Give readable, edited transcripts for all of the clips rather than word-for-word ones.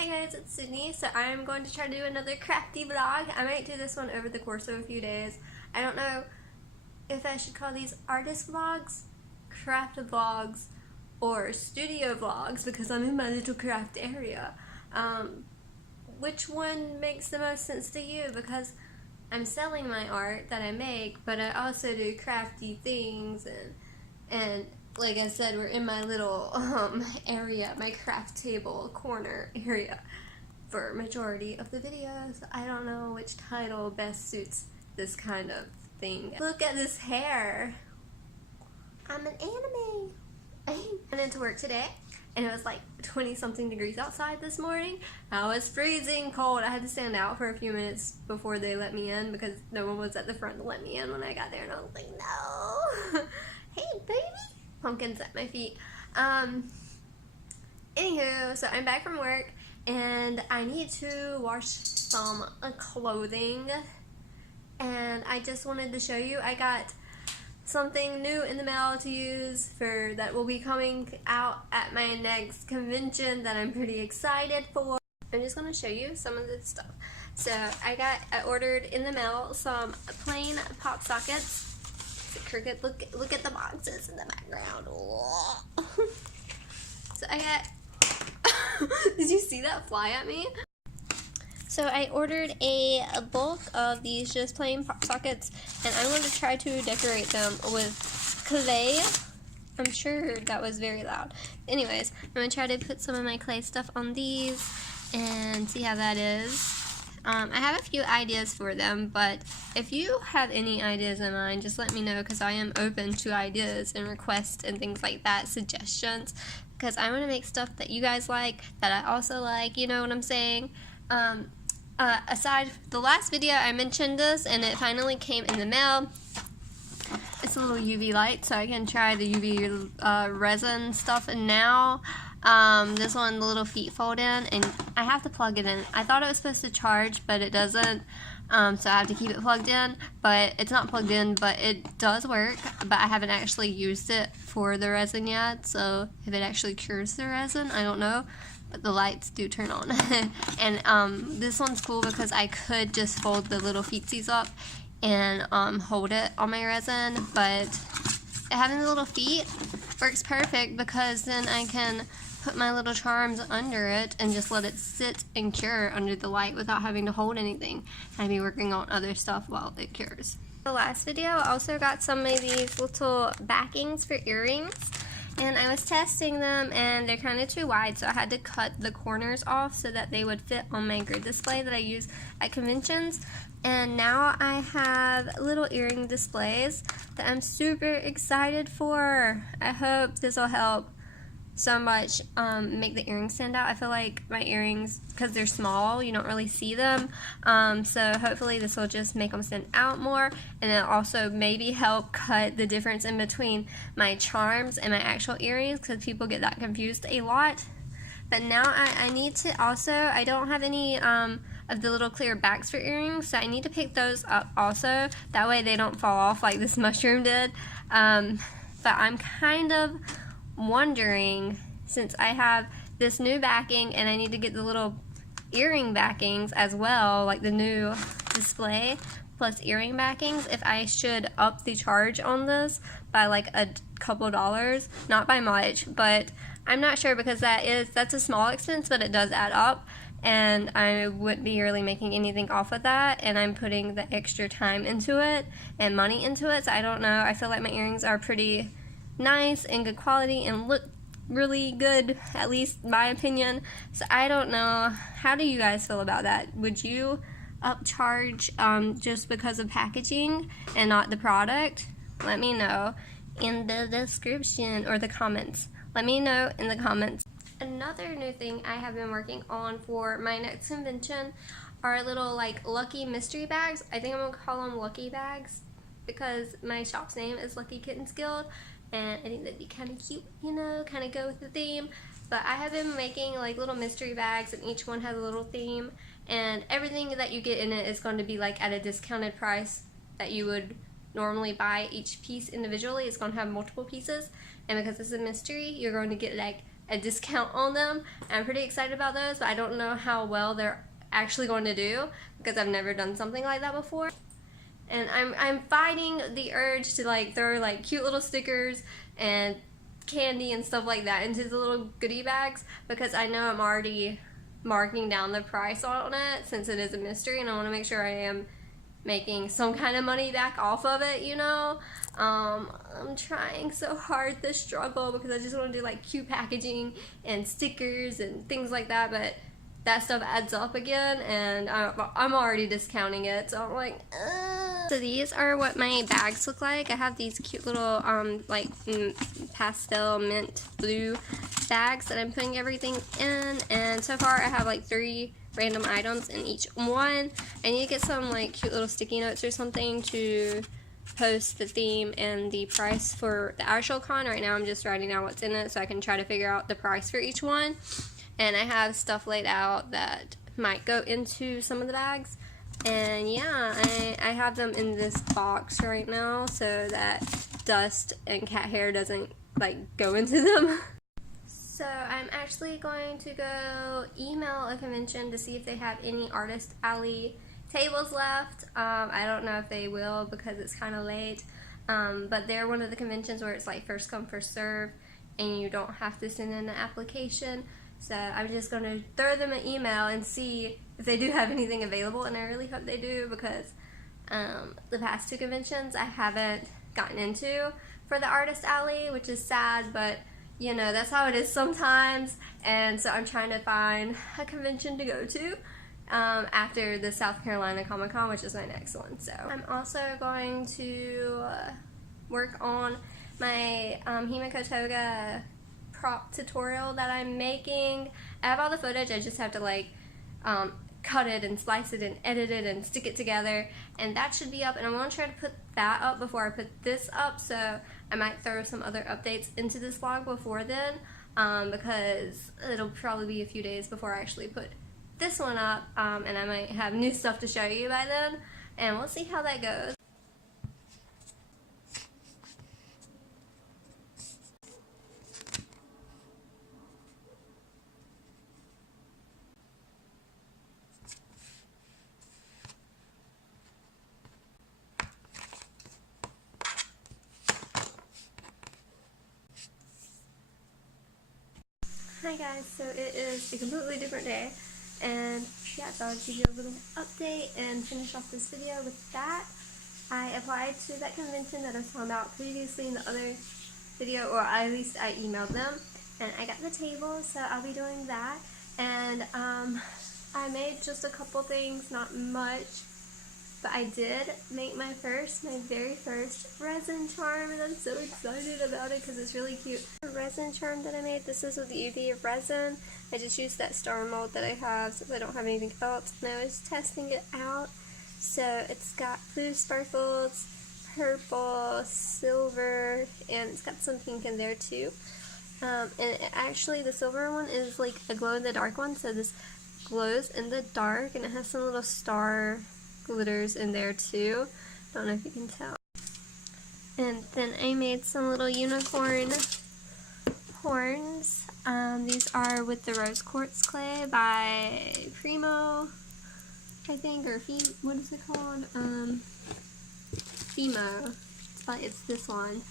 Hi guys, it's Sydney. So I'm going to try to do another crafty vlog. I might do this one over the course of a few days. I don't know if I should call these artist vlogs, craft vlogs, or studio vlogs because I'm in my little craft area. Which one makes the most sense to you? Because I'm selling my art that I make, but I also do crafty things and like I said, we're in my little area, my craft table corner area for majority of the videos. I don't know which title best suits this kind of thing. Look at this hair. I'm an anime. I went into work today and it was like 20 something degrees outside this morning. I was freezing cold. I had to stand out for a few minutes before they let me in because no one was at the front to let me in when I got there, and I was like, no. Hey baby. Pumpkins at my feet. Anywho, so I'm back from work and I need to wash some clothing, and I just wanted to show you I got something new in the mail to use for that will be coming out at my next convention that I'm pretty excited for. I'm just going to show you some of this stuff. So I ordered in the mail some plain pop sockets. Crooked. Look at the boxes in the background. So I got did you see that fly at me? So I ordered a bulk of these just plain pop sockets, and I'm going to try to decorate them with clay. I'm sure that was very loud. Anyways, I'm going to try to put some of my clay stuff on these and see how that is. I have a few ideas for them, but if you have any ideas in mind, just let me know, because I am open to ideas and requests and things like that, suggestions, because I want to make stuff that you guys like, that I also like, you know what I'm saying? Aside the last video, I mentioned this, and it finally came in the mail. It's a little UV light, so I can try the UV resin stuff now. This one, the little feet fold in, and I have to plug it in. I thought it was supposed to charge, but it doesn't, so I have to keep it plugged in, but it's not plugged in, but it does work, but I haven't actually used it for the resin yet, so if it actually cures the resin, I don't know, but the lights do turn on. And this one's cool because I could just fold the little feetsies up and hold it on my resin, but having the little feet works perfect because then I can put my little charms under it and just let it sit and cure under the light without having to hold anything. I'd be working on other stuff while it cures. The last video, I also got some of these little backings for earrings, and I was testing them and they're kind of too wide, so I had to cut the corners off so that they would fit on my grid display that I use at conventions. And now I have little earring displays that I'm super excited for. I hope this will help so much make the earrings stand out. I feel like my earrings, because they're small, you don't really see them, so hopefully this will just make them stand out more, and it'll also maybe help cut the difference in between my charms and my actual earrings, because people get that confused a lot. But now I need to also, I don't have any of the little clear backs for earrings, so I need to pick those up also, that way they don't fall off like this mushroom did. But I'm kind of wondering, since I have this new backing and I need to get the little earring backings as well, like the new display plus earring backings, if I should up the charge on this by like a couple dollars, not by much, but I'm not sure, because that's a small expense, but it does add up, and I wouldn't be really making anything off of that, and I'm putting the extra time into it and money into it, so I don't know. I feel like my earrings are pretty nice and good quality and look really good, at least my opinion, so I don't know. How do you guys feel about that? Would you upcharge just because of packaging and not the product? Let me know in the description or the comments. Let me know in the comments. Another new thing I have been working on for my next convention are little like lucky mystery bags. I think I'm gonna call them lucky bags because my shop's name is Lucky Kittens Guild, and I think that'd be kind of cute, you know, kind of go with the theme. But I have been making like little mystery bags, and each one has a little theme, and everything that you get in it is going to be like at a discounted price that you would normally buy each piece individually. It's going to have multiple pieces, and because it's a mystery, you're going to get like a discount on them. I'm pretty excited about those, but I don't know how well they're actually going to do because I've never done something like that before. And I'm fighting the urge to like throw like cute little stickers and candy and stuff like that into the little goodie bags because I know I'm already marking down the price on it since it is a mystery, and I want to make sure I am making some kind of money back off of it, you know. I'm trying so hard to struggle because I just want to do like cute packaging and stickers and things like that, but that stuff adds up again, and I'm already discounting it, so I'm like, So these are what my bags look like. I have these cute little like pastel mint blue bags that I'm putting everything in, and so far I have like 3 random items in each one. I need to get some like cute little sticky notes or something to post the theme and the price for the actual con. Right now I'm just writing down what's in it so I can try to figure out the price for each one. And I have stuff laid out that might go into some of the bags. And yeah, I have them in this box right now so that dust and cat hair doesn't like go into them. So I'm actually going to go email a convention to see if they have any Artist Alley tables left. I don't know if they will because it's kind of late, but they're one of the conventions where it's like first come first serve and you don't have to send in an application. So I'm just going to throw them an email and see if they do have anything available, and I really hope they do because the past 2 conventions I haven't gotten into for the Artist Alley, which is sad, but you know, that's how it is sometimes. And so I'm trying to find a convention to go to after the South Carolina Comic Con, which is my next one. So I'm also going to work on my Himiko Toga prop tutorial that I'm making. I have all the footage, I just have to like cut it and slice it and edit it and stick it together, and that should be up, and I want to try to put that up before I put this up, so I might throw some other updates into this vlog before then, because it'll probably be a few days before I actually put this one up, and I might have new stuff to show you by then, and we'll see how that goes. Hi guys, so it is a completely different day, and yeah, so I'll give you a little update and finish off this video with that. I applied to that convention that I was talking about previously in the other video, or at least I emailed them, and I got the table, so I'll be doing that. And I made just a couple things, not much, but I did make my very first resin charm, and I'm so excited about it because it's really cute. The resin charm that I made, this is with UV resin. I just used that star mold that I have since I don't have anything else, and I was testing it out. So it's got blue sparkles, purple, silver, and it's got some pink in there too. And actually the silver one is like a glow-in-the-dark one, so this glows in the dark, and it has some little star glitters in there too. Don't know if you can tell. And then I made some little unicorn horns. These are with the rose quartz clay by Primo, I think, or what is it called? Fimo. It's this one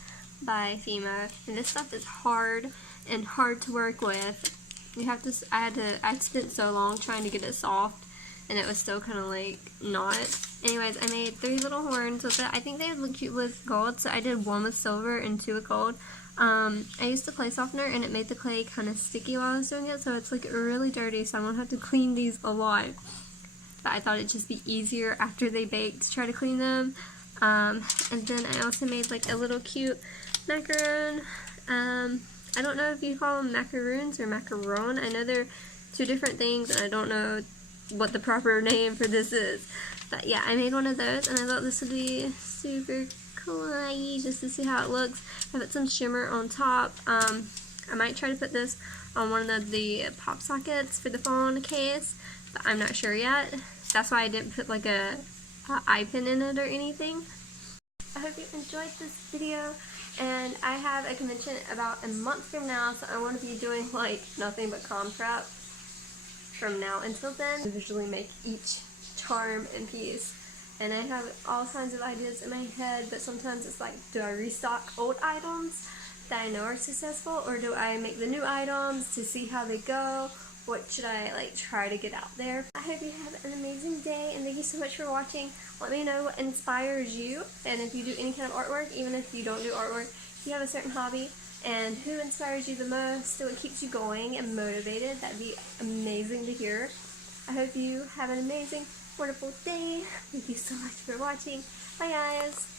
by Fimo. And this stuff is hard and hard to work with. You have to. I spent so long trying to get it soft, and it was still kind of like not. Anyways, I made 3 little horns with it. I think they would look cute with gold, so I did 1 with silver and 2 with gold. I used the clay softener, and it made the clay kind of sticky while I was doing it, so it's like really dirty, so I'm going to have to clean these a lot. But I thought it'd just be easier after they bake to try to clean them. And then I also made like a little cute macaroon. I don't know if you call them macaroons or macaron. I know they're 2 different things, and I don't know what the proper name for this is. But yeah, I made one of those, and I thought this would be super kawaii just to see how it looks. I put some shimmer on top. I might try to put this on one of the pop sockets for the phone case, but I'm not sure yet. That's why I didn't put like a eye pin in it or anything. I hope you enjoyed this video, And I have a convention about a month from now, so I want to be doing like nothing but com prep from now until then. I visually make each charm and piece. And I have all kinds of ideas in my head, but sometimes it's like, do I restock old items that I know are successful, or do I make the new items to see how they go? What should I like try to get out there? I hope you have an amazing day, and thank you so much for watching. Let me know what inspires you, and if you do any kind of artwork, even if you don't do artwork, if you have a certain hobby, and who inspires you the most, what keeps you going and motivated. That'd be amazing to hear. I hope you have an amazing, wonderful day. Thank you so much for watching. Bye guys!